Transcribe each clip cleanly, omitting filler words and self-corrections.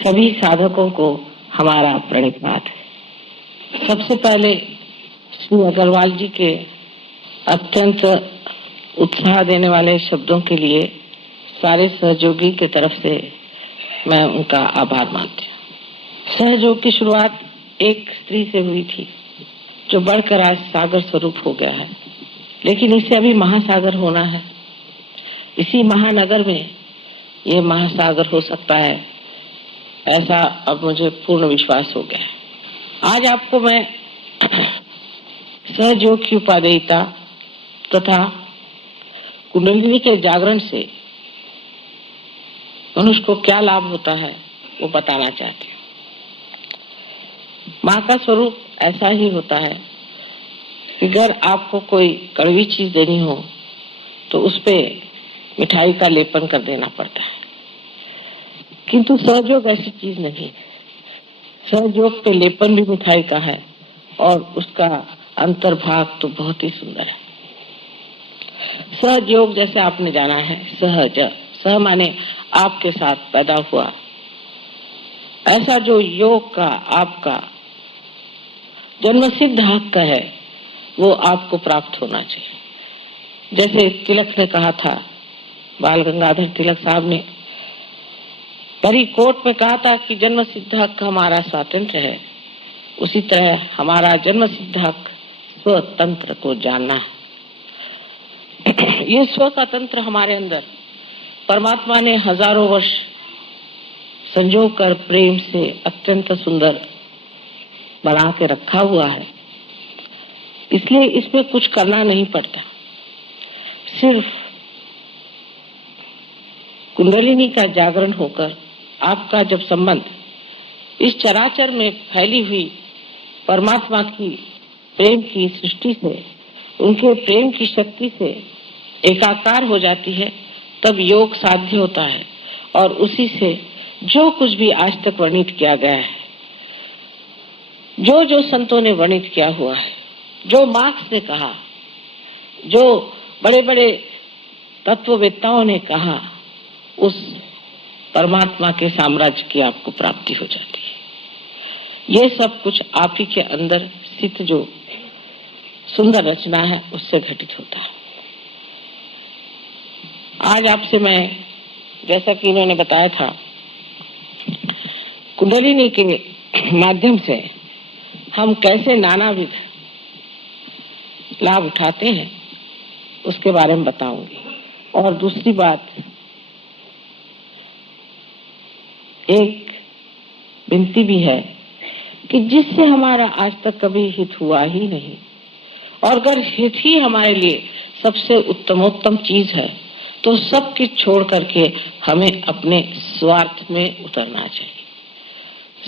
सभी साधकों को हमारा प्रणिपात है। सबसे पहले श्री अग्रवाल जी के अत्यंत उत्साह देने वाले शब्दों के लिए सारे सहयोगी के तरफ से मैं उनका आभार मानती हूँ। सहयोग की शुरुआत एक स्त्री से हुई थी जो बढ़कर आज सागर स्वरूप हो गया है, लेकिन इसे अभी महासागर होना है। इसी महानगर में ये महासागर हो सकता है, ऐसा अब मुझे पूर्ण विश्वास हो गया है। आज आपको मैं सहयोग की उपादेयता तथा कुंडलिनी के जागरण से मनुष्य को क्या लाभ होता है वो बताना चाहती हूँ। माँ का स्वरूप ऐसा ही होता है कि अगर आपको कोई कड़वी चीज देनी हो तो उस पे मिठाई का लेपन कर देना पड़ता है, किंतु सहयोग ऐसी चीज नहीं है। सहयोग पे लेपन भी मिठाई का है और उसका अंतर्भाग तो बहुत ही सुंदर है। सहयोग जैसे आपने जाना है, सहज, सह माने आपके साथ पैदा हुआ, ऐसा जो योग का आपका जन्मसिद्ध हक है वो आपको प्राप्त होना चाहिए। जैसे तिलक ने कहा था, बाल गंगाधर तिलक साहब ने परी कोट में कहा था कि जन्म सिद्ध हक हमारा स्वातंत्र है, उसी तरह हमारा जन्म सिद्ध हक स्वतंत्र को जानना है। ये स्व का तंत्र हमारे अंदर परमात्मा ने हजारों वर्ष संजो कर प्रेम से अत्यंत सुंदर बना के रखा हुआ है, इसलिए इसमें कुछ करना नहीं पड़ता। सिर्फ कुंडलिनी का जागरण होकर आपका जब संबंध इस चराचर में फैली हुई परमात्मा की प्रेम की सृष्टि से, उनके प्रेम की शक्ति से एकाकार हो जाती है, तब योग साध्य होता है। और उसी से जो कुछ भी आज तक वर्णित किया गया है, जो जो संतों ने वर्णित किया हुआ है, जो मार्क्स ने कहा, जो बड़े बड़े तत्ववेत्ताओं ने कहा, उस परमात्मा के साम्राज्य की आपको प्राप्ति हो जाती है। ये सब कुछ आप ही के अंदर स्थित जो सुंदर रचना है उससे घटित होता है। आज आपसे मैं, जैसा कि इन्होंने बताया था, कुंडलिनी के माध्यम से हम कैसे नानाविध लाभ उठाते हैं उसके बारे में बताऊंगी। और दूसरी बात, एक विनती भी है कि जिससे हमारा आज तक कभी हित हुआ ही नहीं, और अगर हित ही हमारे लिए सबसे उत्तमोत्तम चीज है, तो सब कुछ छोड़ करके हमें अपने स्वार्थ में उतरना चाहिए।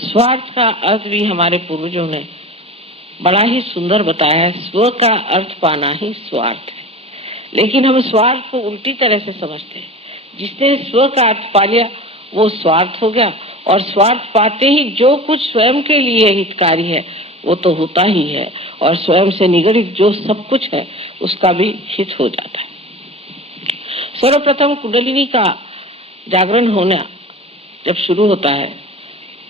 स्वार्थ का अर्थ भी हमारे पूर्वजों ने बड़ा ही सुंदर बताया है। स्व का अर्थ पाना ही स्वार्थ है, लेकिन हम स्वार्थ को उल्टी तरह से समझते हैं। जिसने स्व का अर्थ पा लिया वो स्वार्थ हो गया, और स्वार्थ पाते ही जो कुछ स्वयं के लिए हितकारी है वो तो होता ही है, और स्वयं से निगडित जो सब कुछ है उसका भी हित हो जाता है। सर्वप्रथम कुंडलिनी का जागरण होना जब शुरू होता है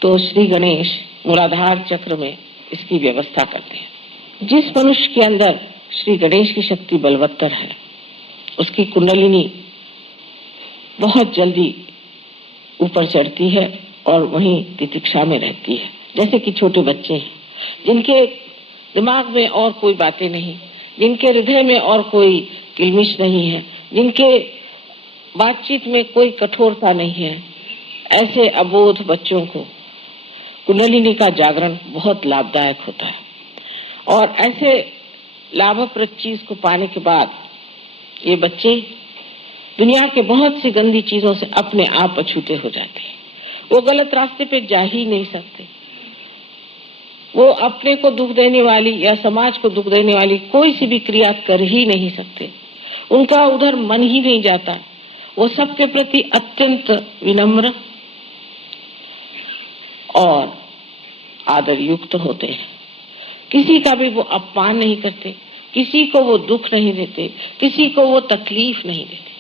तो श्री गणेश मूलाधार चक्र में इसकी व्यवस्था करते हैं। जिस मनुष्य के अंदर श्री गणेश की शक्ति बलवत्तर है, उसकी कुंडलिनी बहुत जल्दी ऊपर चढ़ती है और वहीं तितिक्षा में रहती है। जैसे कि छोटे बच्चे हैं जिनके दिमाग में और कोई बातें नहीं, जिनके हृदय में और कोई किलमिश नहीं है, जिनके बातचीत में कोई कठोरता नहीं है, ऐसे अबोध बच्चों को कुंडलिनी का जागरण बहुत लाभदायक होता है। और ऐसे लाभप्रद चीज को पाने के बाद ये बच्चे दुनिया के बहुत सी गंदी चीजों से अपने आप अछूते हो जाते हैं। वो गलत रास्ते पे जा ही नहीं सकते। वो अपने को दुख देने वाली या समाज को दुख देने वाली कोई सी भी क्रिया कर ही नहीं सकते। उनका उधर मन ही नहीं जाता। वो सबके प्रति अत्यंत विनम्र और आदर युक्त होते हैं। किसी का भी वो अपमान नहीं करते, किसी को वो दुख नहीं देते, किसी को वो तकलीफ नहीं देते।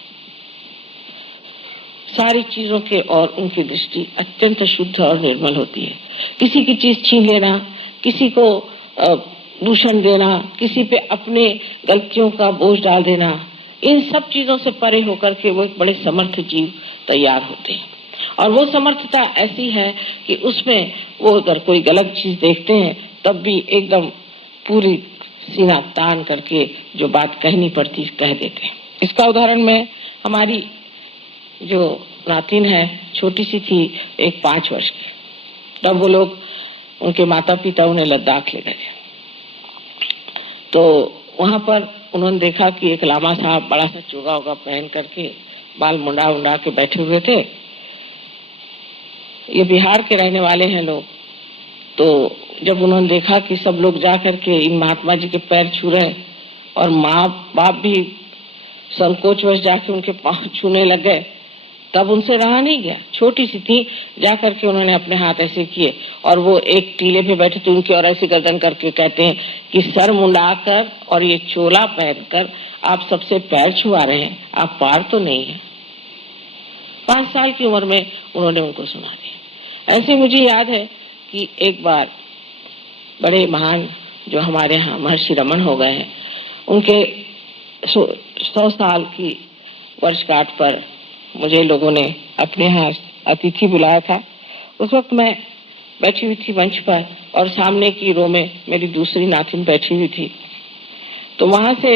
सारी चीजों के और उनकी दृष्टि अत्यंत शुद्ध और निर्मल होती है। किसी की चीज छीन लेना, किसी को दूषण देना, किसी पे अपने गलतियों का बोझ डाल देना, इन सब चीजों से परे होकर के वो एक बड़े समर्थ जीव तैयार होते हैं। और वो समर्थता ऐसी है कि उसमें वो अगर कोई गलत चीज देखते हैं तब भी एकदम पूरी सीना तान करके जो बात कहनी पड़ती कह देते हैं। इसका उदाहरण मैं, हमारी जो नातिन है छोटी सी थी, एक 5 वर्ष की, तब वो लोग, उनके माता पिता उन्हें लद्दाख ले गए। तो वहां पर उन्होंने देखा कि एक लामा साहब बड़ा सा चोगा वोगा पहन करके बाल मुंडा उंडा के बैठे हुए थे। ये बिहार के रहने वाले हैं लोग। तो जब उन्होंने देखा कि सब लोग जा करके इन महात्मा जी के पैर छू रहे और माँ बाप भी संकोचवश जाके उनके पांव छूने लग गए, तब उनसे रहा नहीं गया। छोटी सी थी, जा करके उन्होंने अपने हाथ ऐसे किए और वो एक टीले पे बैठे थे उनकी और ऐसी गर्दन करके कहते हैं कि सर मुंडाकर और ये चोला पहनकर आप सबसे पैर छुआ रहे हैं, आप पार तो नहीं है। 5 साल की उम्र में उन्होंने उनको सुना दिया। ऐसे मुझे याद है कि एक बार बड़े महान जो हमारे यहाँ महर्षि रमन हो गए हैं, उनके 100 साल की वर्षगांठ पर मुझे लोगों ने अपने यहाँ अतिथि बुलाया था। उस वक्त मैं बैठी हुई थी मंच पर और सामने की रो में मेरी दूसरी नातिन बैठी हुई थी। तो वहां से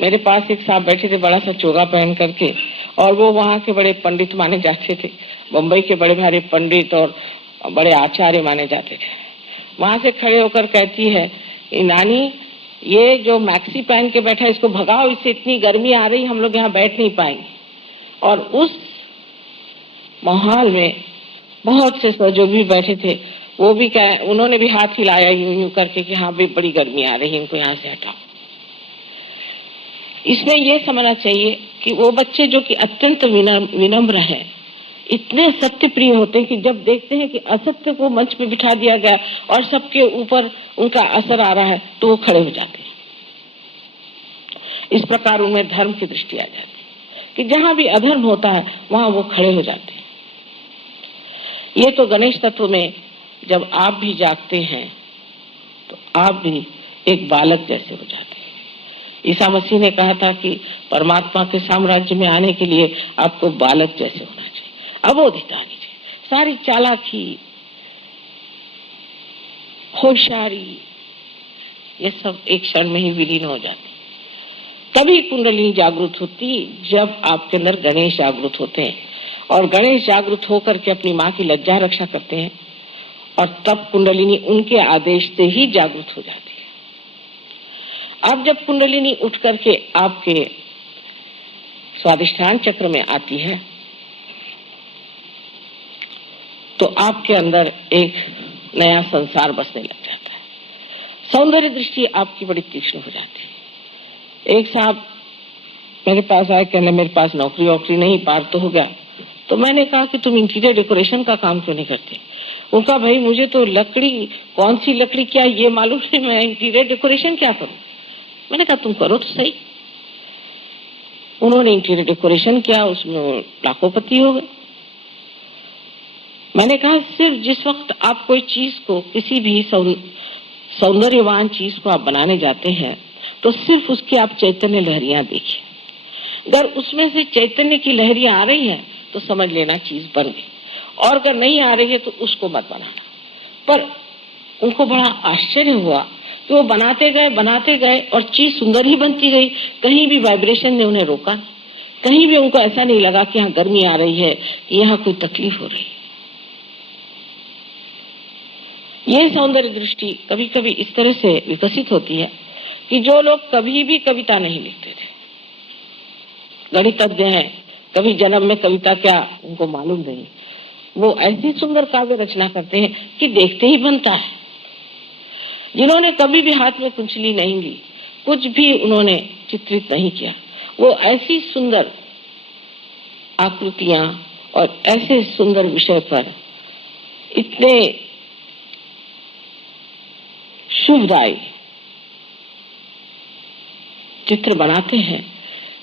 मेरे पास एक साहब बैठे थे बड़ा सा चोगा पहन करके, और वो वहां के बड़े पंडित माने जाते थे, बम्बई के बड़े भारी पंडित और बड़े आचार्य माने जाते थे। वहां से खड़े होकर कहती है, नानी ये जो मैक्सी पहन के बैठा है इसको भगाओ, इससे इतनी गर्मी आ रही, हम लोग यहाँ बैठ नहीं पाएंगे। और उस माहौल में बहुत से जो भी बैठे थे वो भी उन्होंने भी हाथ हिलाया यूं यूं करके कि हाँ भी बड़ी गर्मी आ रही है, इनको यहाँ से हटाओ। इसमें ये समझना चाहिए कि वो बच्चे जो कि अत्यंत विनम्र हैं, इतने सत्य प्रिय होते हैं कि जब देखते हैं कि असत्य को मंच पे बिठा दिया गया और सबके ऊपर उनका असर आ रहा है तो वो खड़े हो जाते हैं। इस प्रकार उनमें धर्म की दृष्टि आ जाती है कि जहां भी अधर्म होता है वहां वो खड़े हो जाते हैं। ये तो गणेश तत्व में जब आप भी जागते हैं तो आप भी एक बालक जैसे हो जाते हैं। ईसा मसीह ने कहा था कि परमात्मा के साम्राज्य में आने के लिए आपको बालक जैसे होना चाहिए, अबोधिता आनी चाहिए। सारी चालाकी, होशियारी, ये सब एक क्षण में ही विलीन हो जाती। तभी कुंडलिनी जागृत होती जब आपके अंदर गणेश जागृत होते हैं, और गणेश जागृत होकर के अपनी माँ की लज्जा रक्षा करते हैं, और तब कुंडलिनी उनके आदेश से ही जागृत हो जाती है। अब जब कुंडलिनी उठ करके आपके स्वादिष्ठान चक्र में आती है तो आपके अंदर एक नया संसार बसने लग जाता है। सौंदर्य दृष्टि आपकी बड़ी तीक्ष्ण हो जाती है। एक साहब मेरे पास आए, कहने मेरे पास नौकरी वोकरी नहीं, पार तो हो गया। तो मैंने कहा कि तुम इंटीरियर डेकोरेशन का काम क्यों नहीं करते? उनका भाई मुझे तो लकड़ी, कौन सी लकड़ी क्या ये मालूम नहीं, मैं इंटीरियर डेकोरेशन क्या करूं? मैंने कहा तुम करो तो सही। उन्होंने इंटीरियर डेकोरेशन किया, उसमें लाखोंपति हो गए। मैंने कहा सिर्फ जिस वक्त आप कोई चीज को, किसी भी सौंदर्यवान चीज को आप बनाने जाते हैं तो सिर्फ उसकी आप चैतन्य लहरियां देखिए। अगर उसमें से चैतन्य की लहरियां आ रही हैं तो समझ लेना चीज बन गई, और अगर नहीं आ रही है तो उसको मत बनाना। पर उनको बड़ा आश्चर्य हुआ कि वो बनाते गए और चीज सुंदर ही बनती गई। कहीं भी वाइब्रेशन ने उन्हें रोका, कहीं भी उनको ऐसा नहीं लगा कि यहाँ गर्मी आ रही है, कि यहाँ कोई तकलीफ हो रही है। ये सौंदर्य दृष्टि कभी कभी इस तरह से विकसित होती है कि जो लोग कभी भी कविता नहीं लिखते थे, गणितज्ञ हैं, कभी जन्म में कविता क्या उनको मालूम नहीं, वो ऐसी सुंदर काव्य रचना करते हैं कि देखते ही बनता है। जिन्होंने कभी भी हाथ में कुंचली नहीं ली, कुछ भी उन्होंने चित्रित नहीं किया, वो ऐसी सुंदर आकृतियां और ऐसे सुंदर विषय पर इतने शुभदायी चित्र बनाते हैं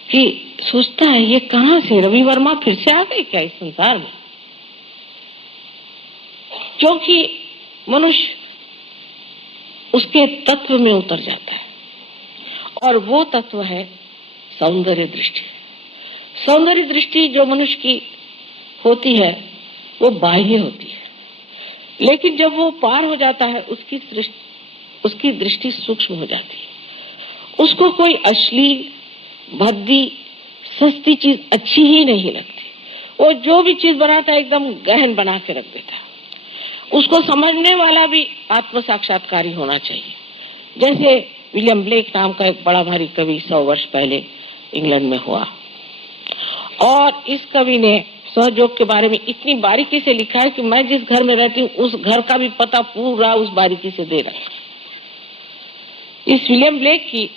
कि सोचता है ये कहां से रवि वर्मा फिर से आ गए क्या इस संसार में, क्योंकि मनुष्य उसके तत्व में उतर जाता है और वो तत्व है सौंदर्य दृष्टि। सौंदर्य दृष्टि जो मनुष्य की होती है वो बाह्य होती है, लेकिन जब वो पार हो जाता है उसकी दृष्टि सूक्ष्म हो जाती है। उसको कोई अश्लील, भद्दी, सस्ती चीज अच्छी ही नहीं लगती। वो जो भी चीज बनाता है एकदम गहन बना के रख देता है। उसको समझने वाला भी आत्म साक्षात्कारी होना चाहिए। जैसे विलियम ब्लेक नाम का एक बड़ा भारी कवि 100 वर्ष पहले इंग्लैंड में हुआ, और इस कवि ने सहयोग के बारे में इतनी बारीकी से लिखा है कि मैं जिस घर में रहती हूँ उस घर का भी पता पूरा उस बारीकी से दे रहा है। इस विलियम ब्लेक की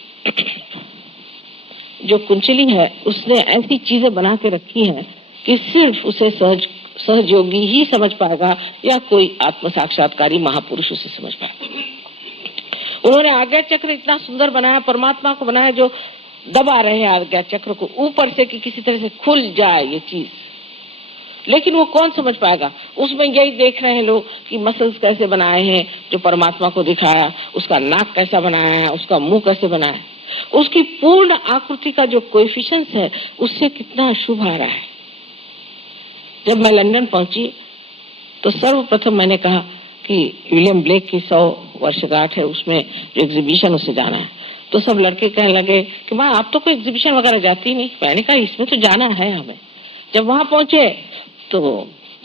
जो कुंचली है उसने ऐसी चीजें बना के रखी हैं कि सिर्फ उसे सहयोगी ही समझ पाएगा या कोई आत्म साक्षात्कारी महापुरुष उसे समझ पाएगा। उन्होंने आज्ञा चक्र इतना सुंदर बनाया, परमात्मा को बनाया जो दबा रहे आज्ञा चक्र को ऊपर से कि किसी तरह से खुल जाए ये चीज, लेकिन वो कौन समझ पाएगा। उसमें यही देख रहे हैं लोग कि मसल्स कैसे बनाए हैं जो परमात्मा को दिखाया, उसका नाक कैसा बनाया है, उसका मुंह कैसे बनाया है, उसकी पूर्ण आकृति का जो कोएफिशिएंट है उससे कितना शुभ आ रहा है। जब मैं लंदन पहुंची तो सर्वप्रथम मैंने कहा कि विलियम ब्लेक की 100 वर्षगांठ है, उसमें जो एग्जीबिशन उसे जाना है। तो सब लड़के कहने लगे कि माँ आप तो कोई एग्जीबिशन वगैरह जाती नहीं। मैंने कहा इसमें तो जाना है हमें। जब वहां पहुंचे तो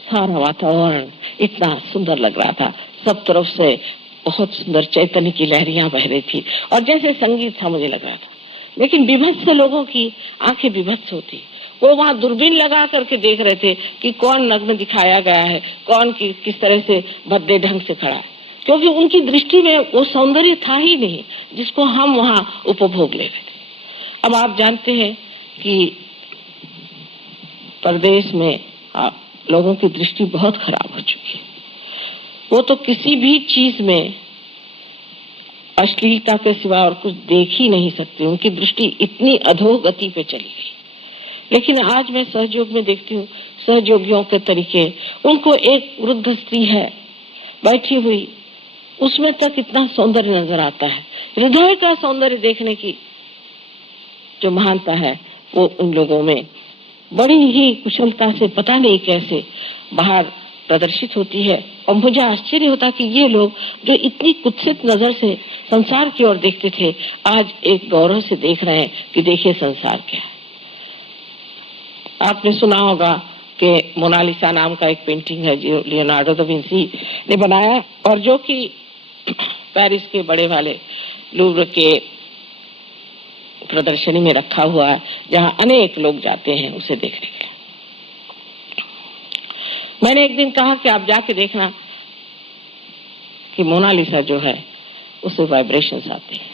सारा वातावरण इतना सुंदर लग रहा था, सब तरफ से बहुत सुंदर चैतन्य की लहरियां बह रही थी और जैसे संगीत था मुझे लग रहा था। लेकिन विभत्स लोगों की आंखें विभत्स होती, वो वहां दूरबीन लगा करके देख रहे थे कि कौन नग्न दिखाया गया है, कौन किस तरह से भद्दे ढंग से खड़ा है, क्योंकि उनकी दृष्टि में वो सौंदर्य था ही नहीं जिसको हम वहां उपभोग ले रहे थे। अब आप जानते हैं कि परदेश में लोगों की दृष्टि बहुत खराब हो चुकी है। वो तो किसी भी चीज में अश्लीलता के सिवा और कुछ देख ही नहीं सकते, उनकी दृष्टि इतनी अधोगति पे चली गई। लेकिन आज मैं सहयोग में देखती हूँ सहयोगियों के तरीके, उनको एक वृद्ध स्त्री है बैठी हुई, उसमें तक इतना सौंदर्य नजर आता है। हृदय का सौंदर्य देखने की जो महानता है वो उन लोगों में बड़ी ही कुशलता से पता नहीं कैसे बाहर प्रदर्शित होती है। और मुझे आश्चर्य होता कि ये लोग जो इतनी कुत्सित नजर से संसार की ओर देखते थे आज एक गौरव से देख रहे हैं कि देखिए संसार क्या है। आपने सुना होगा कि मोनालिसा नाम का एक पेंटिंग है जो लियोनार्डो दा विंसी ने बनाया और जो कि पेरिस के बड़े वाले लूव्र के प्रदर्शनी में रखा हुआ है, जहां अनेक लोग जाते हैं उसे देखने के। मैंने एक दिन कहा कि आप जाके देखना कि मोनालिसा जो है उसे वाइब्रेशंस आते हैं।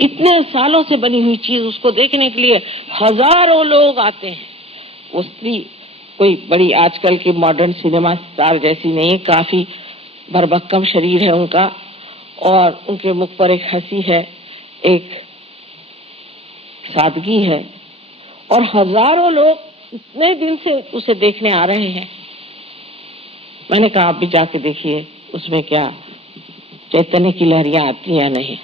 इतने सालों से बनी हुई चीज उसको देखने के लिए हजारों लोग आते हैं। वो स्त्री कोई बड़ी आजकल की मॉडर्न सिनेमा स्टार जैसी नहीं है, काफी भरभक्कम शरीर है उनका और उनके मुख पर एक हंसी है, एक सादगी है और हजारों लोग इतने दिन से उसे देखने आ रहे हैं। मैंने कहा आप भी जाके देखिए उसमें क्या चैतन्य की लहरियां आती या नहीं।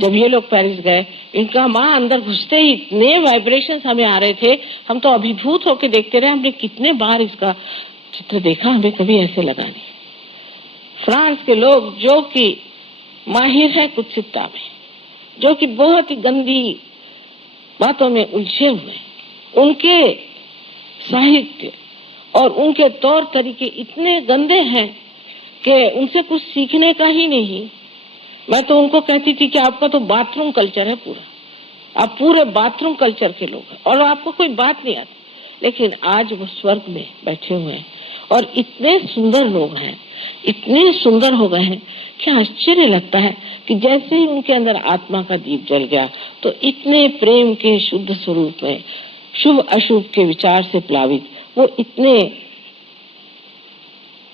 जब ये लोग पेरिस गए, इनका माँ अंदर घुसते ही इतने वाइब्रेशंस हमें आ रहे थे, हम तो अभिभूत होकर देखते रहे। हमने कितने बार इसका चित्र देखा, हमें कभी ऐसे लगा नहीं। फ्रांस के लोग जो कि माहिर है कुत्सितता में, जो कि बहुत ही गंदी बातों में उलझे हुए, उनके साहित्य और उनके तौर तरीके इतने गंदे हैं कि उनसे कुछ सीखने का ही नहीं। मैं तो उनको कहती थी कि आपका तो बाथरूम कल्चर है पूरा, आप पूरे बाथरूम कल्चर के लोग हैं और आपको कोई बात नहीं आती। लेकिन आज वो स्वर्ग में बैठे हुए हैं और इतने सुंदर लोग हैं, इतने सुंदर हो गए हैं कि आश्चर्य लगता है कि जैसे ही उनके अंदर आत्मा का दीप जल गया तो इतने प्रेम के शुद्ध स्वरूप में शुभ अशुभ के विचार से प्लावित वो इतने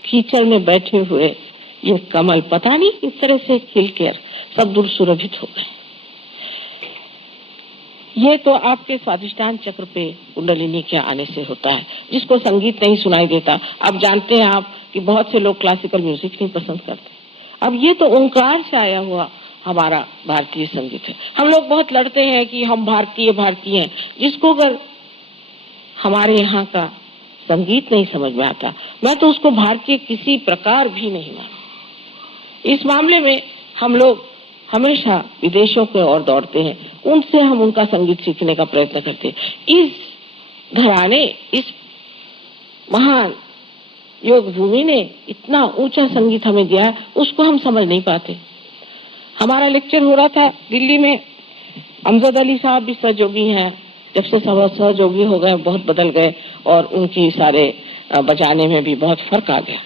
कीचड़ में बैठे हुए ये कमल पता नहीं इस तरह से खिल कर सब दूर सुरभित हो गए। ये तो आपके स्वादिष्टान चक्र पे कुंडलिनी के आने से होता है। जिसको संगीत नहीं सुनाई देता, अब जानते हैं आप कि बहुत से लोग क्लासिकल म्यूजिक नहीं पसंद करते। अब ये तो ओंकार से आया हुआ हमारा भारतीय संगीत है। हम लोग बहुत लड़ते हैं कि हम भारतीय हैं। जिसको अगर हमारे यहाँ का संगीत नहीं समझ में आता, मैं तो उसको भारतीय किसी प्रकार भी नहीं मानू। इस मामले में हम लोग हमेशा विदेशों के ओर दौड़ते हैं, उनसे हम उनका संगीत सीखने का प्रयत्न करते हैं। इस घराने, इस महान योग भूमि ने इतना ऊंचा संगीत हमें दिया, उसको हम समझ नहीं पाते। हमारा लेक्चर हो रहा था दिल्ली में, अमजद अली साहब भी सहयोगी हैं। जब से सहयोगी हो गए, बहुत बदल गए और उनकी सारे बजाने में भी बहुत फर्क आ गया।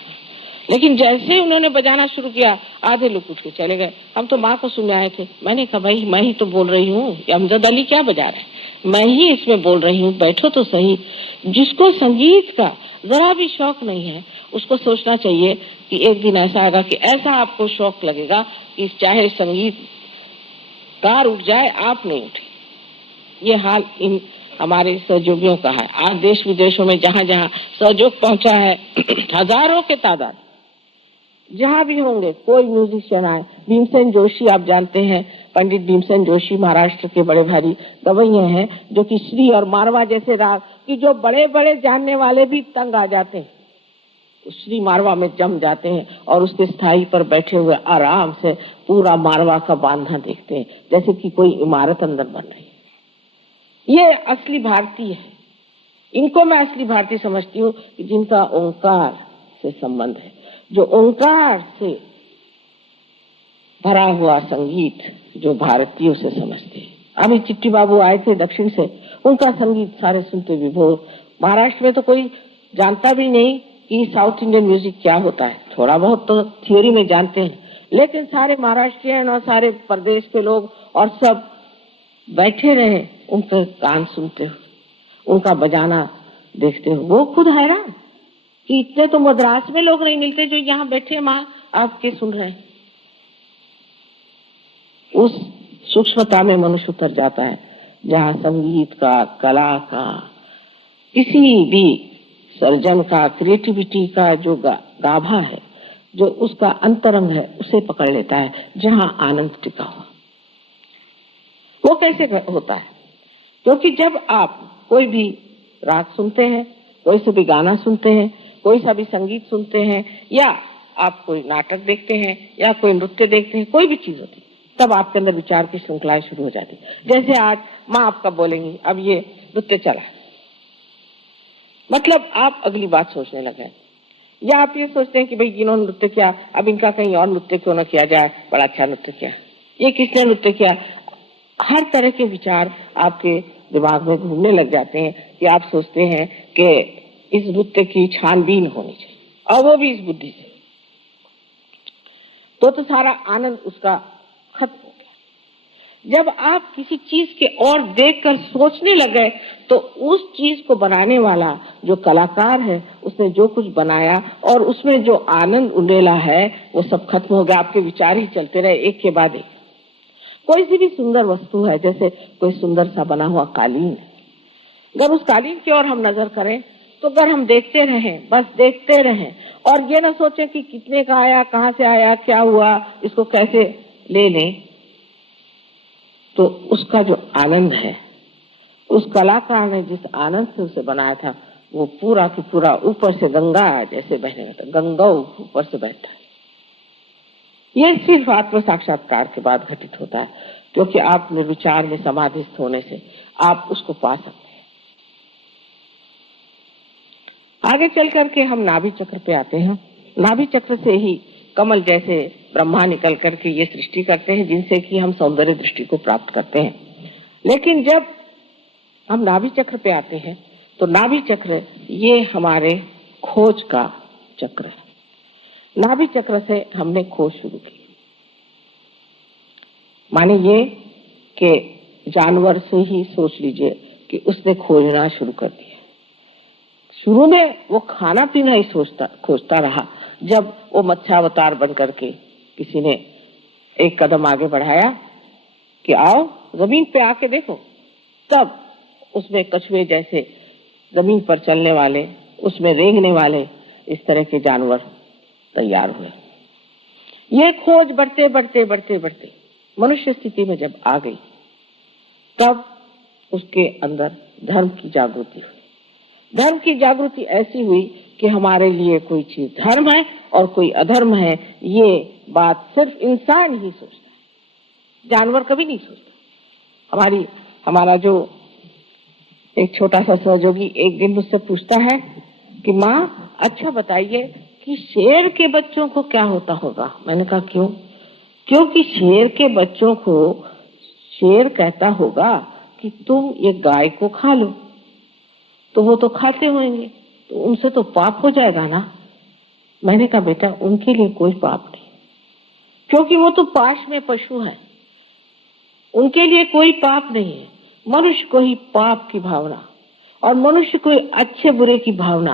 लेकिन जैसे उन्होंने बजाना शुरू किया, आधे लोग उठ के चले गए। हम तो माँ को सुन आए थे। मैंने कहा भाई, मैं ही तो बोल रही हूँ, अमजद अली क्या बजा रहे हैं, मैं ही इसमें बोल रही हूँ, बैठो तो सही। जिसको संगीत का जरा भी शौक नहीं है, उसको सोचना चाहिए कि एक दिन ऐसा आएगा कि ऐसा आपको शौक लगेगा कि चाहे संगीत कार उठ जाए, आप नहीं उठे। ये हाल इन हमारे सहयोगियों का है। आज देश विदेशों में जहाँ जहाँ सहयोग पहुंचा है, हजारों के तादाद, जहाँ भी होंगे कोई म्यूजिशियन आए। भीमसेन जोशी आप जानते हैं, पंडित भीमसेन जोशी महाराष्ट्र के बड़े भारी गवैये हैं, जो कि श्री और मारवा जैसे राग की जो बड़े बड़े जानने वाले भी तंग आ जाते हैं, तो श्री मारवा में जम जाते हैं और उसके स्थाई पर बैठे हुए आराम से पूरा मारवा का बांधना देखते हैं, जैसे कि कोई इमारत अंदर बन रही है। ये असली भारतीय है। इनको मैं असली भारतीय समझती हूँ, जिनका ओंकार से संबंध है, जो ओंकार से भरा हुआ संगीत जो भारतीयों से समझते हैं। अभी चिट्टी बाबू आए थे दक्षिण से, उनका संगीत सारे सुनते विभोर। महाराष्ट्र में तो कोई जानता भी नहीं कि साउथ इंडियन म्यूजिक क्या होता है। थोड़ा बहुत तो थियोरी में जानते हैं, लेकिन सारे महाराष्ट्रियन और सारे प्रदेश के लोग और सब बैठे रहे, उनके गान सुनते हो, उनका बजाना देखते हो। वो खुद हैरान कि इतने तो मद्रास में लोग नहीं मिलते जो यहाँ बैठे माँ आपके सुन रहे हैं। उस सूक्ष्मता में मनुष्य उतर जाता है, जहाँ संगीत का, कला का, किसी भी सर्जन का, क्रिएटिविटी का जो गाभा है, जो उसका अंतरंग है, उसे पकड़ लेता है, जहाँ आनंद टिका हुआ। वो कैसे होता है? क्योंकि जब आप कोई भी राग सुनते हैं, कोई से भी गाना सुनते हैं, कोई सा भी संगीत सुनते हैं, या आप कोई नाटक देखते हैं या कोई नृत्य देखते हैं, कोई भी चीज होती है, तब आपके अंदर विचार की श्रृंखलाएं शुरू हो जाती। जैसे आज माँ आपका बोलेंगी, अब ये नृत्य चला, मतलब आप अगली बात सोचने लगे, या आप ये सोचते हैं कि भाई इन्होंने नृत्य किया, अब इनका कहीं और नृत्य क्यों न किया जाए, बड़ा अच्छा नृत्य किया, ये किसने नृत्य किया। हर तरह के विचार आपके दिमाग में घूमने लग जाते हैं कि आप सोचते हैं कि इस नृत्य की छानबीन होनी चाहिए, और वो भी इस बुद्धि से। तो सारा आनंद उसका खत्म हो गया। जब आप किसी चीज के और देखकर सोचने लगे, तो उस चीज को बनाने वाला जो कलाकार है, उसने जो कुछ बनाया और उसमें जो आनंद उंडेला है, वो सब खत्म हो गया। आपके विचार ही चलते रहे एक के बाद एक। कोई सी भी सुंदर वस्तु है, जैसे कोई सुंदर सा बना हुआ कालीन, अगर उस कालीन की ओर हम नजर करें, तो अगर हम देखते रहें, बस देखते रहें, और ये ना सोचें कि कितने का आया, कहाँ से आया, क्या हुआ, इसको कैसे ले लें, तो उसका जो आनंद है, उस कलाकार ने जिस आनंद से उसे बनाया था, वो पूरा की पूरा ऊपर से गंगा जैसे बहने लगता, गंगा ऊपर से बहता है। ये सिर्फ आत्म साक्षात्कार के बाद घटित होता है, क्योंकि आप निर्विचार में समाधिस्थ होने से आप उसको पा सकते हैं। आगे चल करके हम नाभि चक्र पे आते हैं। नाभि चक्र से ही कमल जैसे ब्रह्मा निकल करके ये सृष्टि करते हैं, जिनसे कि हम सौंदर्य दृष्टि को प्राप्त करते हैं। लेकिन जब हम नाभि चक्र पे आते हैं, तो नाभि चक्र ये हमारे खोज का चक्र है। नाभि चक्र से हमने खोज शुरू की। माने ये कि जानवर से ही सोच लीजिए कि उसने खोजना शुरू कर दिया। शुरू में वो खाना पीना ही खोजता रहा। जब वो मत्स्यावतार बन करके किसी ने एक कदम आगे बढ़ाया कि आओ जमीन पे आके देखो, सब उसमें कछुए जैसे जमीन पर चलने वाले, उसमें रेंगने वाले इस तरह के जानवर तैयार हुए। ये खोज बढ़ते बढ़ते बढ़ते बढ़ते मनुष्य स्थिति में जब आ गई, तब उसके अंदर धर्म की जागृति हुई। धर्म की जागृति ऐसी हुई कि हमारे लिए कोई चीज धर्म है और कोई अधर्म है, ये बात सिर्फ इंसान ही सोचता है, जानवर कभी नहीं सोचता। हमारा जो एक छोटा सा सहयोगी एक दिन मुझसे पूछता है कि माँ अच्छा बताइए कि शेर के बच्चों को क्या होता होगा। मैंने कहा क्यों? क्योंकि शेर के बच्चों को शेर कहता होगा कि तुम ये गाय को खा लो, तो वो तो खाते होंगे, तो उनसे तो पाप हो जाएगा ना। मैंने कहा बेटा उनके लिए कोई पाप नहीं, क्योंकि वो तो पाश में पशु है, उनके लिए कोई पाप नहीं है। मनुष्य को ही पाप की भावना और मनुष्य को अच्छे बुरे की भावना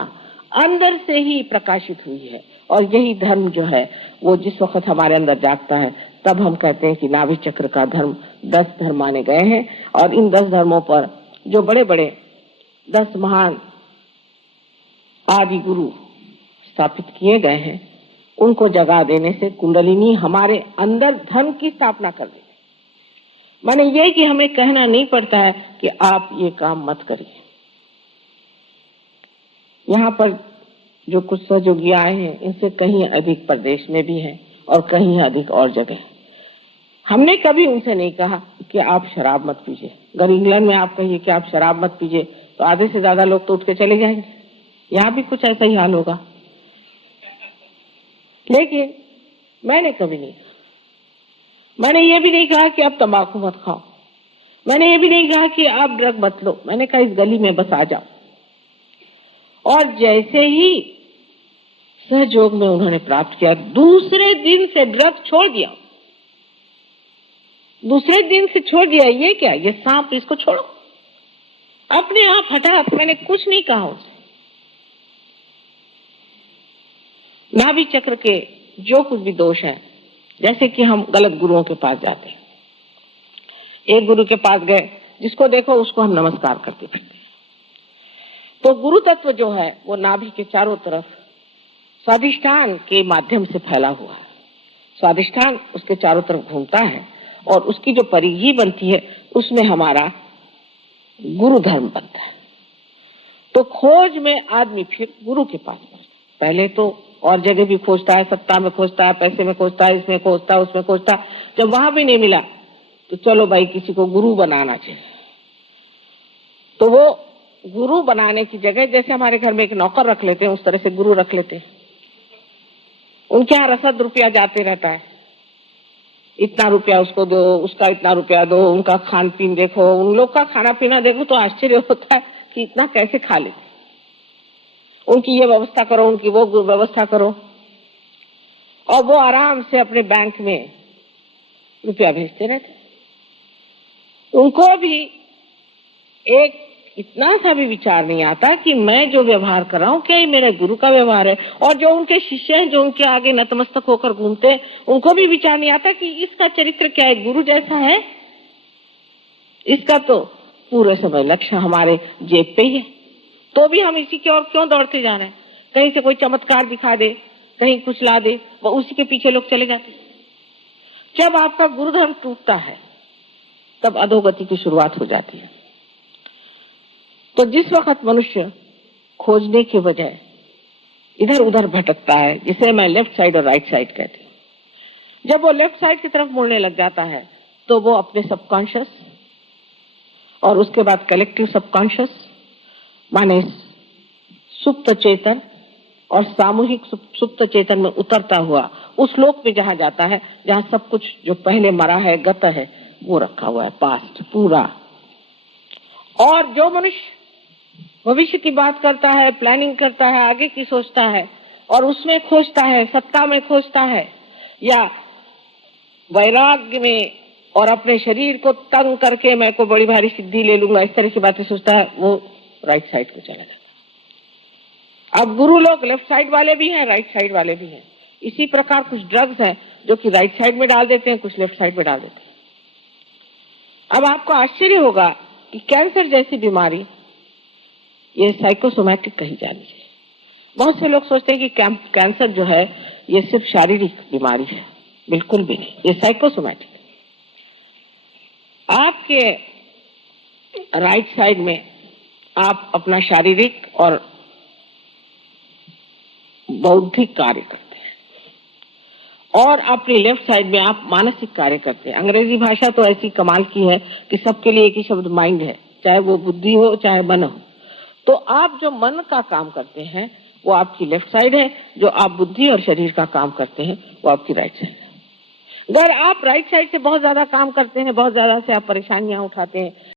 अंदर से ही प्रकाशित हुई है। और यही धर्म जो है वो जिस वक्त हमारे अंदर जागता है, तब हम कहते हैं कि नाभि चक्र का धर्म 10 धर्म माने गए हैं। और इन 10 धर्मों पर जो बड़े बड़े 10 महान आदि गुरु स्थापित किए गए हैं, उनको जगा देने से कुंडलिनी हमारे अंदर धर्म की स्थापना कर देती। माने ये कि हमें कहना नहीं पड़ता है कि आप ये काम मत करिए। यहाँ पर जो कुछ सहयोगी आए हैं, इनसे कहीं अधिक प्रदेश में भी हैं और कहीं अधिक और जगह। हमने कभी उनसे नहीं कहा कि आप शराब मत पीजिए। अगर इंग्लैंड में आप कहिए कि आप शराब मत पीजिए, तो आधे से ज्यादा लोग तो उठ के चले जाएंगे। यहाँ भी कुछ ऐसा ही हाल होगा। लेकिन मैंने कभी नहीं, मैंने ये भी नहीं कहा कि आप तंबाकू मत खाओ, मैंने ये भी नहीं कहा कि आप ड्रग मत लो। मैंने कहा इस गली में बस आ जाओ। और जैसे ही सहयोग में उन्होंने प्राप्त किया, दूसरे दिन से ड्रग छोड़ दिया। दूसरे दिन से छोड़ दिया। ये क्या, ये सांप, इसको छोड़ो, अपने आप हटा। मैंने कुछ नहीं कहा उसे। नाभि चक्र के जो कुछ भी दोष हैं, जैसे कि हम गलत गुरुओं के पास जाते हैं, एक गुरु के पास गए, जिसको देखो उसको हम नमस्कार करते फिरते। तो गुरु तत्व जो है वो नाभि के चारों तरफ स्वादिष्ठान के माध्यम से फैला हुआ है। स्वादिष्ठान उसके चारों तरफ घूमता है और उसकी जो परिधि बनती है उसमें हमारा गुरु धर्म बनता है। तो खोज में आदमी फिर गुरु के पास पहुंचता। पहले तो और जगह भी खोजता है, सत्ता में खोजता है, पैसे में खोजता है, इसमें खोजता है, उसमें खोजता है। जब वहां भी नहीं मिला तो चलो भाई किसी को गुरु बनाना चाहिए। तो वो गुरु बनाने की जगह जैसे हमारे घर में एक नौकर रख लेते हैं, उस तरह से गुरु रख लेते हैं। उनके यहाँ रसद रुपया जाते रहता है, इतना रुपया उसको दो, उसका इतना रुपया दो, उनका खान पीन देखो, उन लोग का खाना पीना देखो तो आश्चर्य होता है कि इतना कैसे खा लेते। उनकी ये व्यवस्था करो, उनकी वो व्यवस्था करो, और वो आराम से अपने बैंक में रुपया भेजते रहते। उनको भी एक इतना सा भी विचार नहीं आता कि मैं जो व्यवहार कर रहा हूं क्या ये मेरे गुरु का व्यवहार है। और जो उनके शिष्य हैं, जो उनके आगे नतमस्तक होकर घूमते हैं, उनको भी विचार नहीं आता कि इसका चरित्र क्या है, गुरु जैसा है। इसका तो पूरे समय लक्ष्य हमारे जेब पे ही है, तो भी हम इसी की ओर क्यों दौड़ते जा रहे हैं। कहीं से कोई चमत्कार दिखा दे, कहीं कुछ ला दे, वो उसी के पीछे लोग चले जाते। जब आपका गुरु धर्म टूटता है तब अधोगति की शुरुआत हो जाती है। तो जिस वक्त मनुष्य खोजने के बजाय इधर उधर भटकता है, जिसे मैं लेफ्ट साइड और राइट साइड कहती हूँ, जब वो लेफ्ट साइड की तरफ मुड़ने लग जाता है तो वो अपने सबकॉन्शियस और उसके बाद कलेक्टिव सबकॉन्शियस माने सुप्त चेतन और सामूहिक सुप्त चेतन में उतरता हुआ उस लोक में जहां जाता है जहां सब कुछ जो पहले मरा है, गत है, वो रखा हुआ है, पास्ट पूरा। और जो मनुष्य भविष्य की बात करता है, प्लानिंग करता है, आगे की सोचता है और उसमें खोजता है, सत्ता में खोजता है या वैराग्य में और अपने शरीर को तंग करके मैं को बड़ी भारी सिद्धि ले लूंगा, इस तरह की बातें सोचता है, वो राइट साइड को चला जाता है। अब गुरु लोग लेफ्ट साइड वाले भी हैं, राइट साइड वाले भी हैं। इसी प्रकार कुछ ड्रग्स हैं जो कि राइट साइड में डाल देते हैं, कुछ लेफ्ट साइड में डाल देते हैं। अब आपको आश्चर्य होगा कि कैंसर जैसी बीमारी ये साइकोसोमैटिक कही जानी चाहिए। बहुत से लोग सोचते हैं कि कैंसर जो है ये सिर्फ शारीरिक बीमारी है, बिल्कुल भी नहीं, ये साइकोसोमैटिक। आपके राइट साइड में आप अपना शारीरिक और बौद्धिक कार्य करते हैं और अपनी लेफ्ट साइड में आप मानसिक कार्य करते हैं। अंग्रेजी भाषा तो ऐसी कमाल की है कि सबके लिए एक ही शब्द माइंड है, चाहे वो बुद्धि हो चाहे मन हो। तो आप जो मन का काम करते हैं वो आपकी लेफ्ट साइड है, जो आप बुद्धि और शरीर का काम करते हैं वो आपकी राइट साइड है। अगर आप राइट साइड से बहुत ज्यादा काम करते हैं, बहुत ज्यादा से आप परेशानियां उठाते हैं,